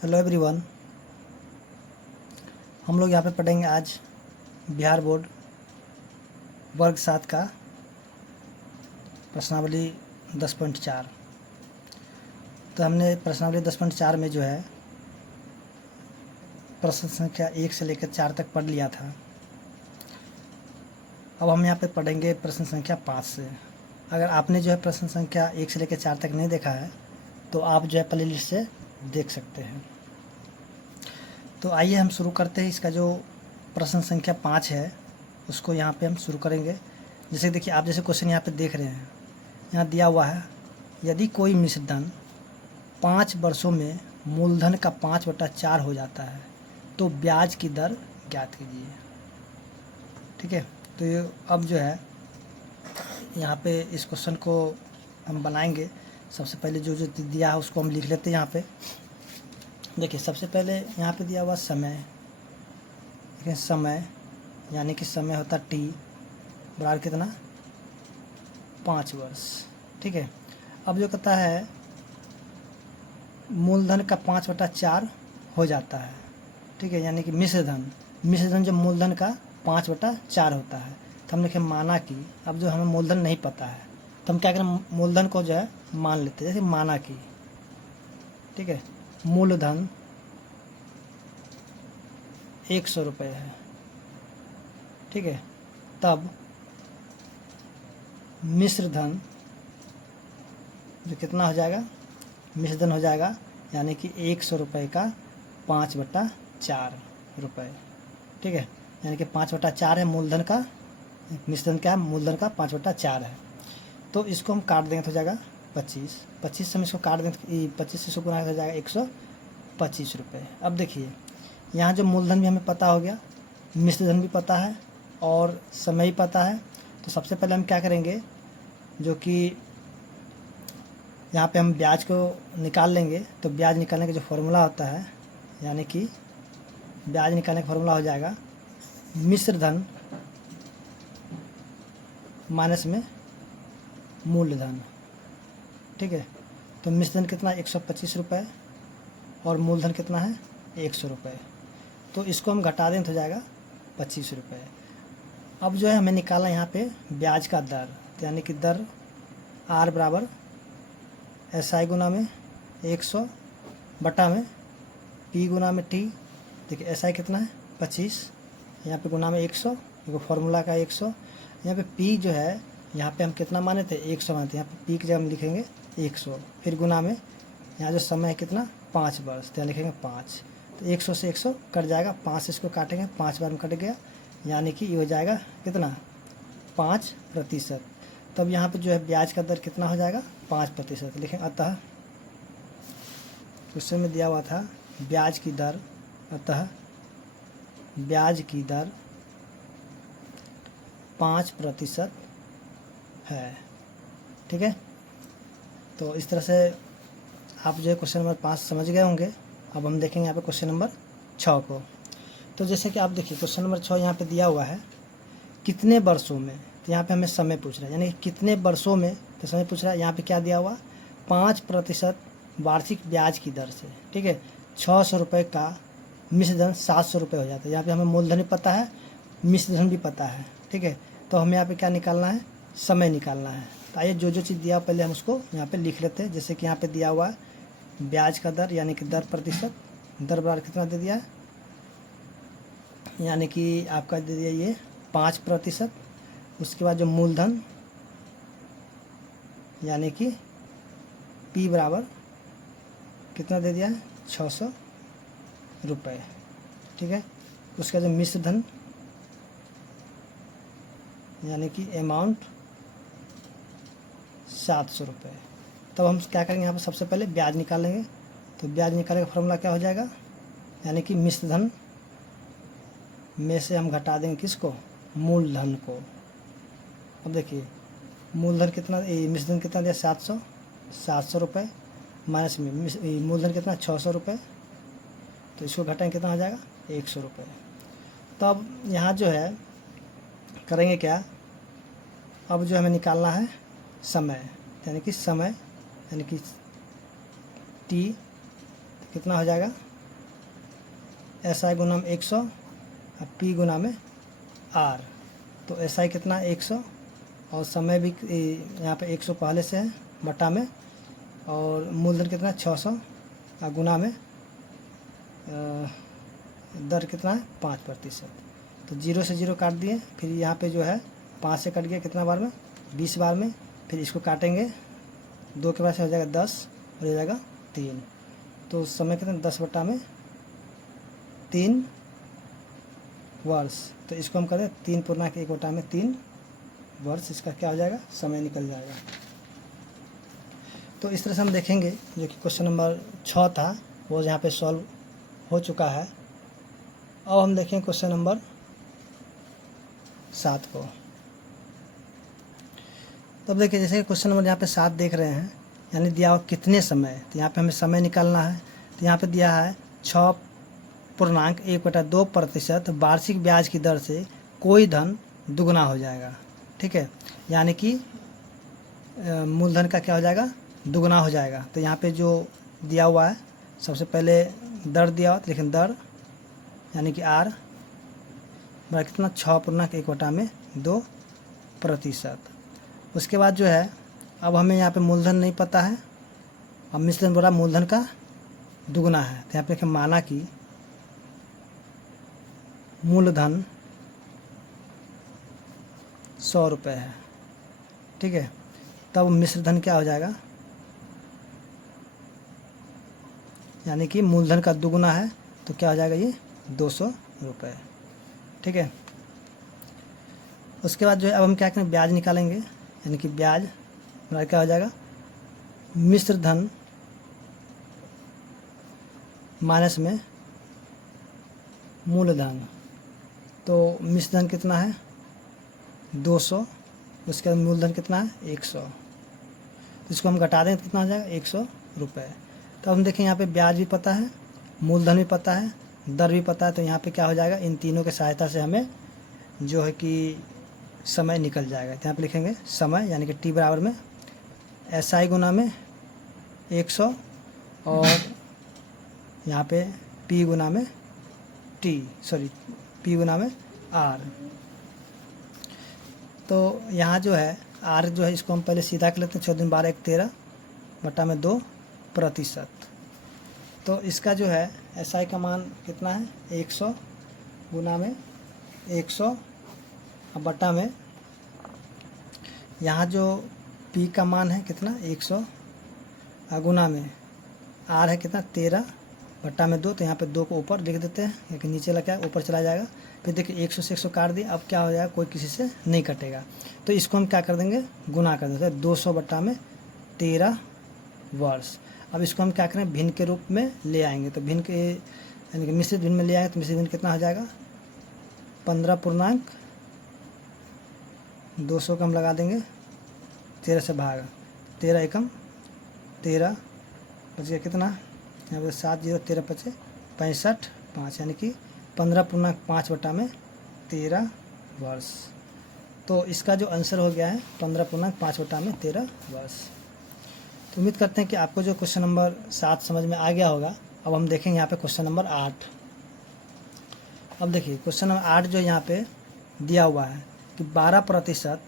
Hello everyone. हम लोग यहाँ पे पढ़ेंगे आज बिहार बोर्ड वर्ग 7 का प्रश्नावली 10.4। तो हमने प्रश्नावली 10.4 में जो है प्रश्न संख्या 1 से लेकर 4 तक पढ़ लिया था। अब हम यहाँ पे पढ़ेंगे प्रश्न संख्या 5 से। अगर आपने जो है प्रश्न संख्या 1 से लेकर 4 तक नहीं देखा है तो आप जो है प्ले लिस्ट से देख सकते हैं। तो आइए हम शुरू करते हैं। इसका जो प्रश्न संख्या 5 है उसको यहाँ पे हम शुरू करेंगे। जैसे देखिए, आप जैसे क्वेश्चन यहाँ पे देख रहे हैं, यहाँ दिया हुआ है यदि कोई मिश्र धन 5 वर्षों में मूलधन का 5/4 हो जाता है तो ब्याज की दर ज्ञात कीजिए। ठीक है, तो ये अब जो है यहाँ पे इस क्वेश्चन को हम बनाएंगे। सबसे पहले जो जो दिया है उसको हम लिख लेते हैं यहाँ पे। देखिए, सबसे पहले यहाँ पे दिया हुआ समय। देखिए, समय यानी कि समय होता टी बराबर कितना, 5 वर्ष। ठीक है, अब जो कहता है मूलधन का 5/4 हो जाता है। ठीक है, यानी कि मिश्र धन जो मूलधन का 5/4 होता है। तो हम लिखे माना कि, अब जो हमें मूलधन नहीं पता है तो हम क्या करें, मूलधन को जो है मान लेते हैं। जैसे माना कि, ठीक है, मूलधन 100 रुपये है। ठीक है, तब मिश्र धन जो कितना हो जाएगा, मिश्र धन हो जाएगा यानी कि 100 रुपये का 5/4 रुपये। ठीक है, यानी कि 5/4 है मूलधन का, मिश्र धन क्या है, मूलधन का 5/4 है। तो इसको हम काट देंगे तो हो जाएगा 25 से हम इसको काट देंगे तो 25 से इसको गुना हो जाएगा 125 रुपये। अब देखिए, यहाँ जो मूलधन भी हमें पता हो गया, मिश्र धन भी पता है और समय ही पता है। तो सबसे पहले हम क्या करेंगे, जो कि यहाँ पे हम ब्याज को निकाल लेंगे। तो ब्याज निकालने का जो फॉर्मूला होता है, यानी कि ब्याज निकालने का फॉर्मूला हो जाएगा मिश्र धन माइनस में मूलधन। ठीक है, तो मिश्र धन कितना 125 रुपये और मूलधन कितना है 100 रुपये। तो इसको हम घटा दें तो हो जाएगा 25 रुपये। अब जो है हमें निकालना यहाँ पे ब्याज का दर, यानी कि दर आर बराबर SI गुना में 100 बटा में P गुना में T। देखिए SI कितना है 25, यहाँ पे गुना में 100, देखो फार्मूला का 100। यहाँ पे P जो है, यहाँ पे हम कितना माने थे 100 माने थे, यहाँ पे P की जगह हम लिखेंगे 100, फिर गुना में यहाँ जो समय है कितना 5 वर्ष, तो यहाँ लिखेंगे 5। तो 100 से 100 कट जाएगा, 5 से इसको काटेंगे, 5 बार में कट गया, यानी कि ये हो जाएगा कितना 5%। तब यहाँ पे जो है ब्याज का दर कितना हो जाएगा 5%। लिखें अतः क्वेश्चन में दिया हुआ था ब्याज की दर, अतः ब्याज की दर 5% है। ठीक है, तो इस तरह से आप जो है क्वेश्चन नंबर 5 समझ गए होंगे। अब हम देखेंगे यहाँ पे क्वेश्चन नंबर 6 को। तो जैसे कि आप देखिए क्वेश्चन नंबर 6 यहाँ पे दिया हुआ है कितने वर्षों में, तो यहाँ पे हमें समय पूछ रहा है, यानी कितने वर्षों में, तो समय पूछ रहा है। यहाँ पे क्या दिया हुआ 5% वार्षिक ब्याज की दर से। ठीक है, 600 रुपये का मिश्र धन 700 रुपये हो जाता है। यहाँ पे हमें मूलधन भी पता है, मिश्र धन भी पता है। ठीक है, तो हमें यहाँ पे क्या निकालना है, समय निकालना है। तो आइए जो जो चीज़ दिया पहले हम उसको यहाँ पे लिख लेते हैं। जैसे कि यहाँ पे दिया हुआ है ब्याज का दर, यानी कि दर प्रतिशत, दर बराबर कितना दे दिया है, यानी कि आपका दे दिया ये 5%। उसके बाद जो मूलधन यानी कि P बराबर कितना दे दिया है 600 रुपये। ठीक है, उसका जो मिश्र धन यानी कि अमाउंट 700 रुपये। तब हम क्या करेंगे, यहाँ पर सबसे पहले ब्याज निकालेंगे। तो ब्याज निकालने का फॉर्मूला क्या हो जाएगा, यानी कि मिश्र धन में से हम घटा देंगे किसको, मूलधन को। अब देखिए मूलधन कितना, मिश्र धन कितना दिया 700 रुपये, माइनस में मूलधन कितना 600 रुपये, तो इसको घटाएंगे कितना हो जाएगा 100 रुपये। तो अब यहाँ जो है करेंगे क्या, अब जो हमें निकालना है समय, यानी कि समय यानी कि T कितना हो जाएगा SI गुना में 100 और P गुना में R। तो SI कितना 100 और समय भी यहाँ पे 100 पहले से है बटा में, और मूलधन कितना 600 और गुना में दर कितना है 5%। तो 0 से 0 काट दिए, फिर यहाँ पे जो है 5 से कट गया कितना बार में 20 बार में, फिर इसको काटेंगे 2 के बाद से हो जाएगा 10 और हो जाएगा 3। तो समय कितना 10 बटा में 3 वर्ष। तो इसको हम करें 3 पूर्णांक 1 बटा में 3 वर्ष, इसका क्या हो जाएगा समय निकल जाएगा। तो इस तरह से हम देखेंगे जो कि क्वेश्चन नंबर 6 था वो यहाँ पे सॉल्व हो चुका है। अब हम देखें क्वेश्चन नंबर 7 को। तब देखिए जैसे क्वेश्चन नंबर यहाँ पे 7 देख रहे हैं, यानी दिया हुआ कितने समय, तो यहाँ पे हमें समय निकालना है। तो यहाँ पे दिया है 6.1/2% वार्षिक ब्याज की दर से कोई धन दुगना हो जाएगा। ठीक है, यानी कि मूलधन का क्या हो जाएगा दुगना हो जाएगा। तो यहाँ पे जो दिया हुआ है सबसे पहले दर दिया हुआ, लेकिन दर यानी कि R बड़ा कितना 6.1/2%। उसके बाद जो है अब हमें यहाँ पे मूलधन नहीं पता है, अब मिश्रण बड़ा मूलधन का दुगना है। तो यहाँ पे माना कि मूलधन 100 रुपये है। ठीक है, तब मिश्र धन क्या हो जाएगा, यानी कि मूलधन का दुगुना है तो क्या हो जाएगा ये 200 रुपये। ठीक है, उसके बाद जो है अब हम क्या करें ब्याज निकालेंगे, यानी कि ब्याज हमारा क्या हो जाएगा मिश्र धन माइनस में मूलधन। तो मिश्र धन कितना है 200, उसके बाद मूलधन कितना है 100। तो इसको हम घटा दें तो कितना हो जाएगा 100 रुपये। तो हम देखें यहाँ पे ब्याज भी पता है, मूलधन भी पता है, दर भी पता है। तो यहाँ पे क्या हो जाएगा इन तीनों की सहायता से हमें जो है कि समय निकल जाएगा। तो यहाँ पे लिखेंगे समय यानी कि T बराबर में SI गुना में 100 और यहाँ पे P गुना में P गुना में R। तो यहाँ जो है R जो है इसको हम पहले सीधा कर लेते हैं, 6 दूनी 12 1 13 बटा में 2%। तो इसका जो है SI का मान कितना है 100 गुना में 100 और बटा में यहाँ जो P का मान है कितना 100 और गुना में R है कितना 13 बटा में 2। तो यहाँ पे 2 को ऊपर लिख देते हैं, क्योंकि नीचे लगा है ऊपर चला जाएगा। फिर देखिए 100 से 100 काट दिए, अब क्या हो जाएगा कोई किसी से नहीं कटेगा। तो इसको हम क्या कर देंगे गुना कर देते हैं 200 बटा में 13 वर्ष। अब इसको हम क्या करें भिन्न के रूप में ले आएंगे। तो भिन्न के यानी कि मिश्रित भिन्न में ले आएंगे तो मिश्रित भिन्न कितना हो जाएगा 15 पूर्णांक 200 का हम लगा देंगे 13 से भाग 13 एकम 13 बच गया कितना यहाँ पर 7 0 13 बचे 65 5 यानी कि 15 पूर्णांक 5 बटा में 13 वर्ष। तो इसका जो आंसर हो गया है 15 पूर्णांक 5 बटा में 13 वर्ष। तो उम्मीद करते हैं कि आपको जो क्वेश्चन नंबर 7 समझ में आ गया होगा। अब हम देखेंगे यहाँ पे क्वेश्चन नंबर 8। अब देखिए क्वेश्चन नंबर 8 जो यहाँ पे दिया हुआ है कि 12%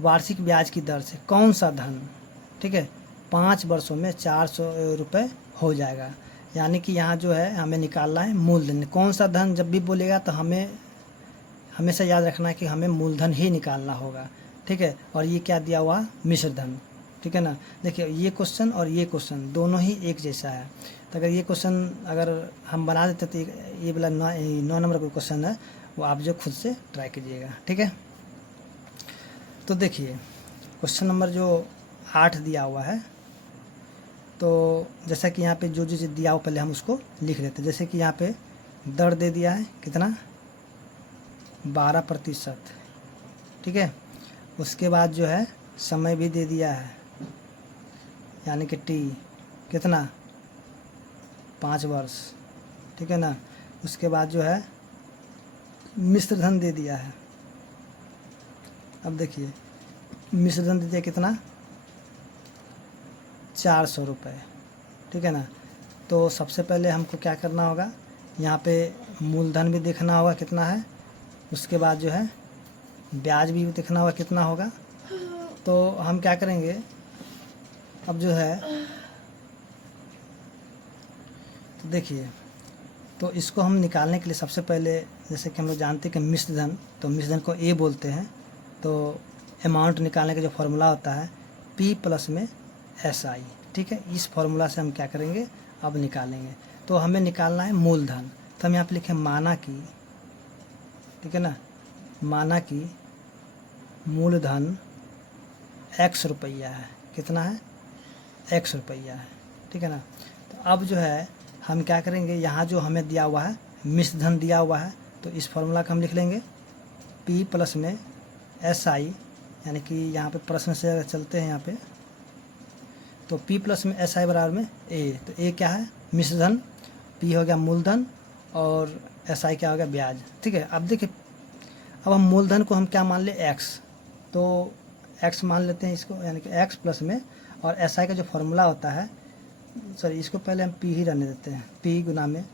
वार्षिक ब्याज की दर से कौन सा धन, ठीक है, 5 वर्षों में 400 रुपये हो जाएगा। यानी कि यहाँ जो है हमें निकालना है मूलधन। कौन सा धन जब भी बोलेगा तो हमें हमेशा याद रखना है कि हमें मूलधन ही निकालना होगा। ठीक है, और ये क्या दिया हुआ मिश्र धन। ठीक है ना, देखिए ये क्वेश्चन और ये क्वेश्चन दोनों ही एक जैसा है। तो अगर ये क्वेश्चन अगर हम बना देते तो ये वाला 9 नंबर का क्वेश्चन है वो आप जो खुद से ट्राई कीजिएगा। ठीक है, तो देखिए क्वेश्चन नंबर जो 8 दिया हुआ है, तो जैसा कि यहाँ पे जो जो दिया हुआ पहले हम उसको लिख लेते हैं। जैसे कि यहाँ पे दर दे दिया है कितना 12%। ठीक है, उसके बाद जो है समय भी दे दिया है यानी कि T कितना 5 वर्ष। ठीक है ना, उसके बाद जो है मिश्र धन दे दिया है। अब देखिए मिश्र धन दे दिया कितना 400 रुपये। ठीक है ना, तो सबसे पहले हमको क्या करना होगा यहाँ पे मूलधन भी देखना होगा कितना है, उसके बाद जो है ब्याज भी देखना होगा कितना होगा। तो हम क्या करेंगे, अब जो है तो देखिए, तो इसको हम निकालने के लिए सबसे पहले जैसे कि हम लोग जानते हैं कि मिश्र धन, तो मिश्र धन को ए बोलते हैं। तो अमाउंट निकालने का जो फॉर्मूला होता है P प्लस में SI, ठीक है। इस फॉर्मूला से हम क्या करेंगे, अब निकालेंगे। तो हमें निकालना है मूलधन, तो हम यहाँ पे लिखें माना कि, ठीक है ना, माना कि मूलधन X रुपया है। कितना है, X रुपया है, ठीक है ना। तो अब जो है हम क्या करेंगे, यहाँ जो हमें दिया हुआ है मिश्र धन दिया हुआ है, तो इस फॉर्मूला का हम लिख लेंगे P प्लस में SI, यानी कि यहाँ पे प्रश्न से अगर चलते हैं यहाँ पे, तो P प्लस में SI बराबर में A। तो A क्या है, मिश्र धन, P हो गया मूलधन और SI क्या हो गया, ब्याज, ठीक है। अब देखिए, अब हम मूलधन को हम क्या मान ले, X, तो X मान लेते हैं इसको, यानी कि X प्लस में, और SI का जो फॉर्मूला होता है, सॉरी इसको पहले हम P ही रहने देते हैं, P गुना में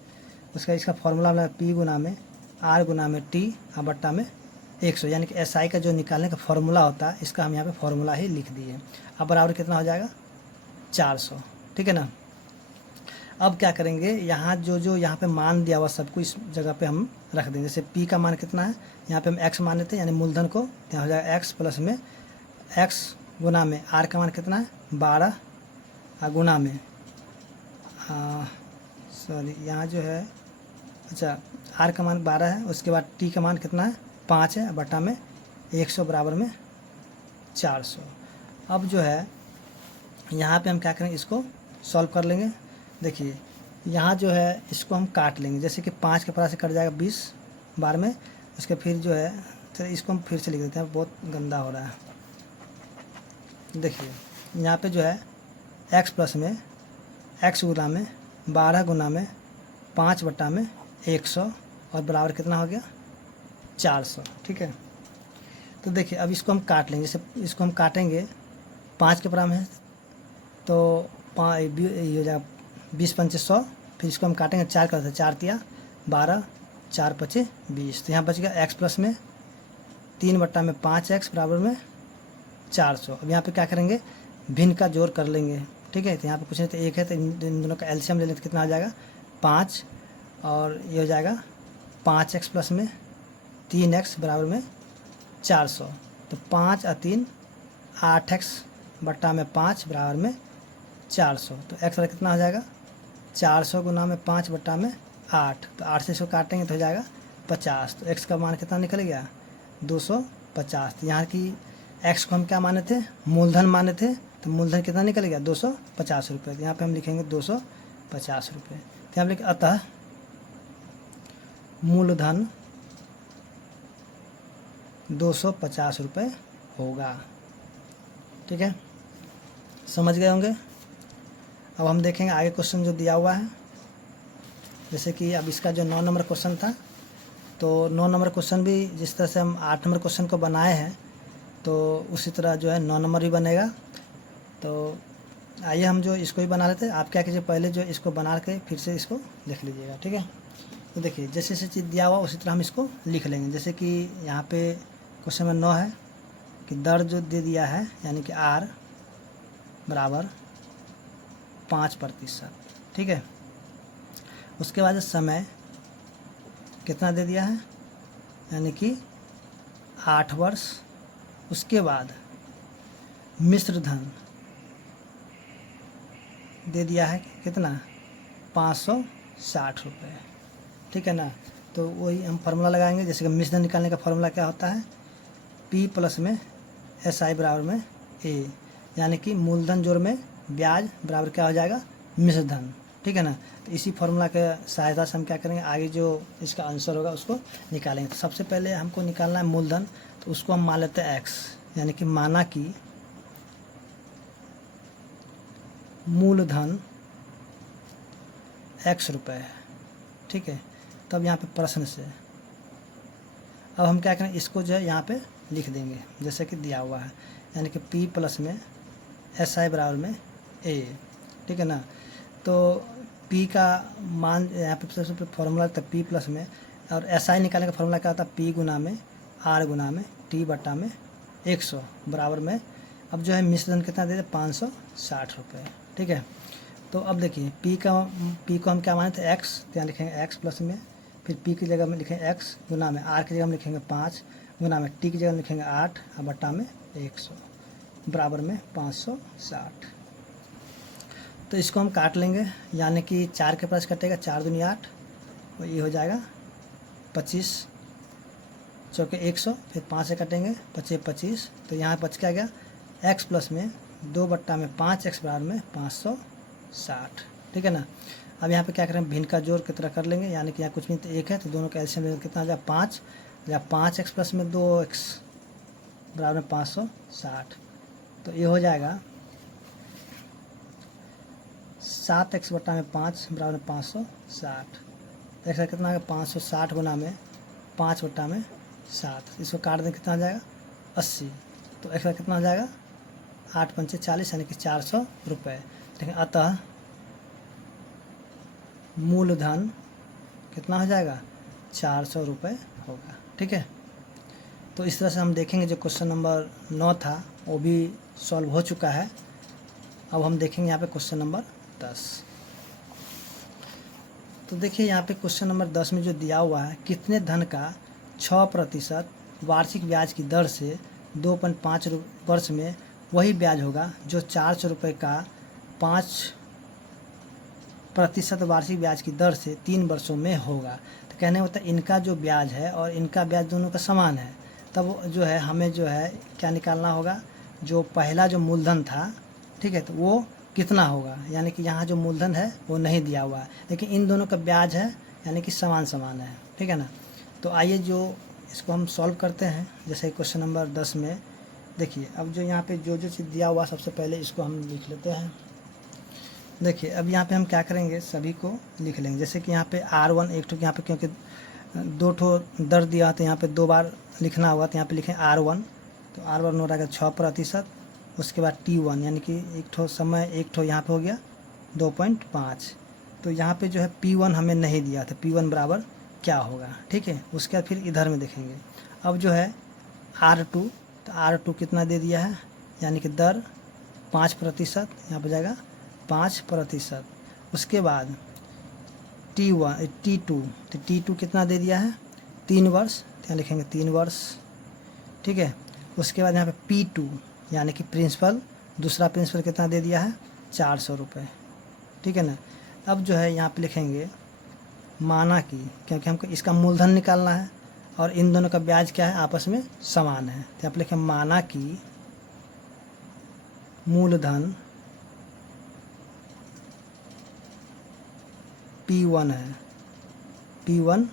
उसका, इसका फॉर्मूला वाला P गुना में R गुना में T और बट्टा में 100, यानी कि SI का जो निकालने का फॉर्मूला होता है, इसका हम यहाँ पे फॉर्मूला ही लिख दिए। अब बराबर कितना हो जाएगा, 400, ठीक है ना। अब क्या करेंगे, यहाँ जो यहाँ पे मान दिया हुआ सबको इस जगह पे हम रख देंगे। जैसे P का मान कितना है, यहाँ पे हम X मान लेते हैं, यानी मूलधन को, यहाँ हो जाएगा X प्लस में X गुना में R का मान कितना है 12 और गुना में सॉरी यहाँ जो है, अच्छा R का मान 12 है, उसके बाद T का मान कितना है 5 है, बटा में 100 बराबर में 400। अब जो है यहाँ पे हम क्या करेंगे, इसको सॉल्व कर लेंगे। देखिए यहाँ जो है इसको हम काट लेंगे, जैसे कि 5 के पास से कट जाएगा 20 बार में, उसके फिर जो है, चलिए इसको हम फिर से लिख देते हैं, बहुत गंदा हो रहा है। देखिए यहाँ पे जो है x प्लस में x गुना में 12 गुना में 5 बटा में 100 और बराबर कितना हो गया 400, ठीक है। तो देखिए अब इसको हम काट लेंगे, जैसे इसको हम काटेंगे 5 के बराबर है, तो ये हो जाएगा 20 पंचे 100, फिर इसको हम काटेंगे 4 करते, 4 तिया 12, 4 पचे 20, तो यहाँ बच गया x प्लस में 3 बट्टा में 5x बराबर में 400। अब यहाँ पे क्या करेंगे, भिन्न का जोड़ कर लेंगे, ठीक है। तो यहाँ पे कुछ नहीं तो एक है, तो इन दोनों का एलसीएम ले लेते, कितना आ जाएगा 5, और ये हो जाएगा 5x प्लस में 3x बराबर में 400, तो 5 और 3 8x बट्टा में 5 बराबर में 400, तो x कितना हो जाएगा 400 गुना में 5 बट्टा में 8, तो 8 से इसको काटेंगे तो हो जाएगा 50, तो x का मान कितना निकल गया 250। तो यहाँ की x को हम क्या माने थे, मूलधन माने थे, तो मूलधन कितना निकल गया 250 रुपये। तो यहाँ पे हम लिखेंगे 250 रुपये। तो यहाँ लिखे अतः मूलधन 250 रुपये होगा, ठीक है, समझ गए होंगे। अब हम देखेंगे आगे क्वेश्चन जो दिया हुआ है, जैसे कि अब इसका जो 9 नंबर क्वेश्चन था, तो 9 नंबर क्वेश्चन भी जिस तरह से हम 8 नंबर क्वेश्चन को बनाए हैं, तो उसी तरह जो है 9 नंबर भी बनेगा। तो आइए हम जो इसको भी बना लेते हैं। आप क्या कीजिए, पहले जो इसको बना के फिर से इसको लिख लीजिएगा, ठीक है। तो देखिए जैसे जैसे चीज़ दिया हुआ उसी तरह हम इसको लिख लेंगे। जैसे कि यहाँ पे क्वेश्चन नंबर 9 है कि दर जो दे दिया है, यानी कि R बराबर 5%, ठीक है। उसके बाद समय कितना दे दिया है, यानी कि 8 वर्ष। उसके बाद मिश्र धन दे दिया है कितना 560 रुपये, ठीक है ना। तो वही हम फार्मूला लगाएंगे, जैसे कि मिश्र धन निकालने का फार्मूला क्या होता है, P प्लस में SI बराबर में A, यानी कि मूलधन जोड़ में ब्याज बराबर क्या हो जाएगा मिश्र धन, ठीक है ना। तो इसी फार्मूला के सहायता से हम क्या करेंगे, आगे जो इसका आंसर होगा उसको निकालेंगे। तो सबसे पहले हमको निकालना है मूलधन, तो उसको हम मान लेते हैं x, यानी कि माना कि मूलधन x रुपये है, ठीक है। तब यहाँ पे प्रश्न से अब हम क्या करें, इसको जो है यहाँ पे लिख देंगे जैसे कि दिया हुआ है, यानी कि P प्लस में SI बराबर में A, ठीक है ना। तो पी का मान यहाँ पे सबसे पहले फॉर्मूला था पी प्लस में, और एस आई निकालने का फॉर्मूला क्या होता है, पी गुना में आर गुना में टी बटा में 100 बराबर में। अब जो है मिश्रण कितना दे दे 560 रुपये। ठीक है, तो अब देखिए पी को हम क्या माने थे एक्स, तो यहाँ लिखेंगे एक्स प्लस में, फिर पी की जगह में लिखेंगे एक्स गुना में आर की जगह में लिखेंगे 5 गुना में टी की जगह में लिखेंगे 8 और बटा में 100 बराबर में 560। तो इसको हम काट लेंगे, यानी कि 4 के पास कटेगा, 4 दूनी 8 और ये हो जाएगा 25 चौके 100, फिर 5 से कटेंगे 25 25, तो यहाँ बच क्या गया एक्स प्लस में 2 बट्टा में 5 एक्स बराबर में 560। ठीक है ना। अब यहाँ पे क्या करें, भिन्न का जोड़ की तरह कर लेंगे, यानी कि यहाँ कुछ नहीं तो 1 है, तो दोनों का एलसीएम लेंगे कितना आ जाए 5, या 5 एक्स प्लस में 2 एक्स बराबर में 560, तो ये हो जाएगा 7 एक्स बट्टा में 5 बराबर में 560। एक्स कितना है 560 गुना में 5 बट्टा में 7, इसको काट दें कितना आ जाएगा 80, तो एक्स कितना आ जाएगा 8 पंचे 40 यानी कि 400 रुपये। लेकिन अतः मूलधन कितना हो जाएगा 400 रुपये होगा। ठीक है, तो इस तरह से हम देखेंगे जो क्वेश्चन नंबर 9 था वो भी सॉल्व हो चुका है। अब हम देखेंगे यहाँ पे क्वेश्चन नंबर 10। तो देखिए यहाँ पे क्वेश्चन नंबर 10 में जो दिया हुआ है, कितने धन का 6% वार्षिक ब्याज की दर से 2.5 वर्ष में वही ब्याज होगा जो 400 रुपये का 5% वार्षिक ब्याज की दर से 3 वर्षों में होगा। तो कहने होता है इनका जो ब्याज है और इनका ब्याज दोनों का समान है, तब जो है हमें जो है क्या निकालना होगा, जो पहला जो मूलधन था, ठीक है, तो वो कितना होगा, यानी कि यहाँ जो मूलधन है वो नहीं दिया हुआ है, लेकिन इन दोनों का ब्याज है यानी कि समान समान है। ठीक है ना। तो आइए जो इसको हम सॉल्व करते हैं। जैसे क्वेश्चन नंबर 10 में देखिए, अब जो यहाँ पे जो चीज़ दिया हुआ सबसे पहले इसको हम लिख लेते हैं। देखिए अब यहाँ पे हम क्या करेंगे, सभी को लिख लेंगे। जैसे कि यहाँ पे R1 एक ठो यहाँ पे क्योंकि 2 ठो दर दिया तो यहाँ पे 2 बार लिखना होगा, तो यहाँ पे लिखें R1, तो R1 हो रहेगा 6%। उसके बाद T1 यानी कि एक ठो समय एक ठो यहाँ पे हो गया 2.5। तो यहाँ पे जो है P1 हमें नहीं दिया था, P1 बराबर क्या होगा। ठीक है, उसके बाद फिर इधर में देखेंगे। अब जो है R2, तो R2 कितना दे दिया है, यानी कि दर 5%, यहाँ पर जाएगा 5%। उसके बाद T2, तो T2 कितना दे दिया है 3 वर्ष, यहाँ लिखेंगे 3 वर्ष। ठीक है, उसके बाद यहाँ पे P2 यानी कि प्रिंसिपल, दूसरा प्रिंसिपल कितना दे दिया है 400 रुपये। ठीक है ना। अब जो है यहाँ पे लिखेंगे माना कि, क्योंकि हमको इसका मूलधन निकालना है और इन दोनों का ब्याज क्या है आपस में समान है, तो यहाँ पे लिखें माना कि मूलधन P1 है, P1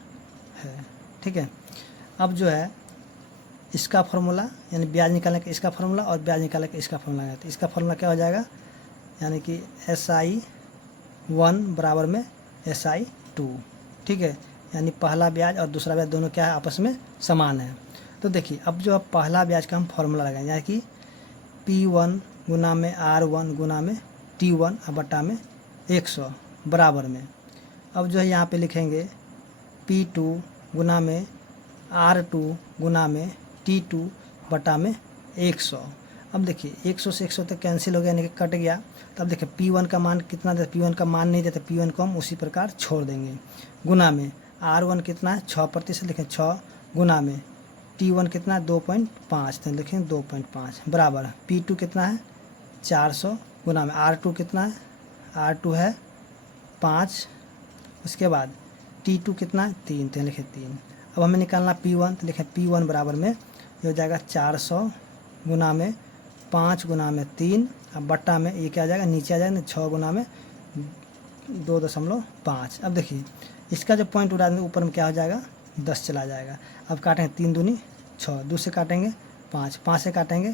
है। ठीक है, अब जो है इसका फॉर्मूला यानी ब्याज निकालने का इसका फॉर्मूला और ब्याज निकालने का इसका फॉर्मूला है, तो इसका फॉर्मूला क्या हो जाएगा, यानी कि SI1 बराबर में SI2। ठीक है, यानी पहला ब्याज और दूसरा ब्याज दोनों क्या है आपस में समान है। तो देखिए अब जो पहला ब्याज का हम फॉर्मूला लगाएंगे, यानी कि P1 गुना में R1 गुना में T1 और बटा में 100 बराबर में। अब जो है यहाँ पे लिखेंगे P2 गुना में R2 गुना में T2 बटा में 100। अब देखिए 100 से 100 तक कैंसिल हो गया, यानी कि कट गया। तो अब देखिए P1 का मान कितना देता, P1 का मान नहीं देता, P1 को हम उसी प्रकार छोड़ देंगे। गुना में R1 कितना है 6%, लिखें 6 गुना में T1 कितना है 2.5, तो लिखें 2.5 बराबर P2 कितना है 400 गुना में R2 कितना है, R2 है 5, उसके बाद T2 कितना है 3, तो लिखें 3। अब हमें निकालना P1, तो लिखें P1 बराबर में ये हो जाएगा 400 गुना में 5 गुना में 3 अब बट्टा में ये क्या आ जाएगा नीचे आ जाएगा 6 गुना में 2.5। अब देखिए इसका जो पॉइंट उड़ा देंगे ऊपर में क्या हो जाएगा 10 चला जाएगा। अब काटेंगे 3 दूनी 6, 2 से काटेंगे 5, 5 से काटेंगे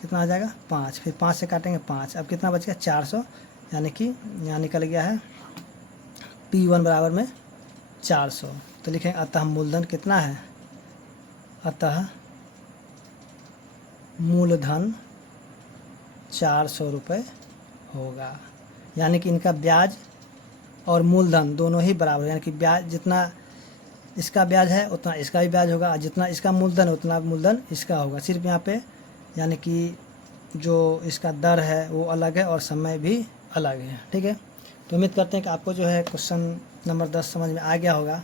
कितना आ जाएगा 5, फिर 5 से काटेंगे 5, अब कितना बच गया 400, यानी कि यहाँ निकल गया है P1 बराबर में 400। तो लिखेंगे अतः मूलधन कितना है, अतः मूलधन 400 रुपये होगा, यानी कि इनका ब्याज और मूलधन दोनों ही बराबर, यानी कि ब्याज जितना इसका ब्याज है उतना इसका भी ब्याज होगा, जितना इसका मूलधन उतना मूलधन इसका होगा। सिर्फ यहाँ पे यानी कि जो इसका दर है वो अलग है और समय भी अलग है। ठीक है, तो उम्मीद करते हैं कि आपको जो है क्वेश्चन नंबर 10 समझ में आ गया होगा।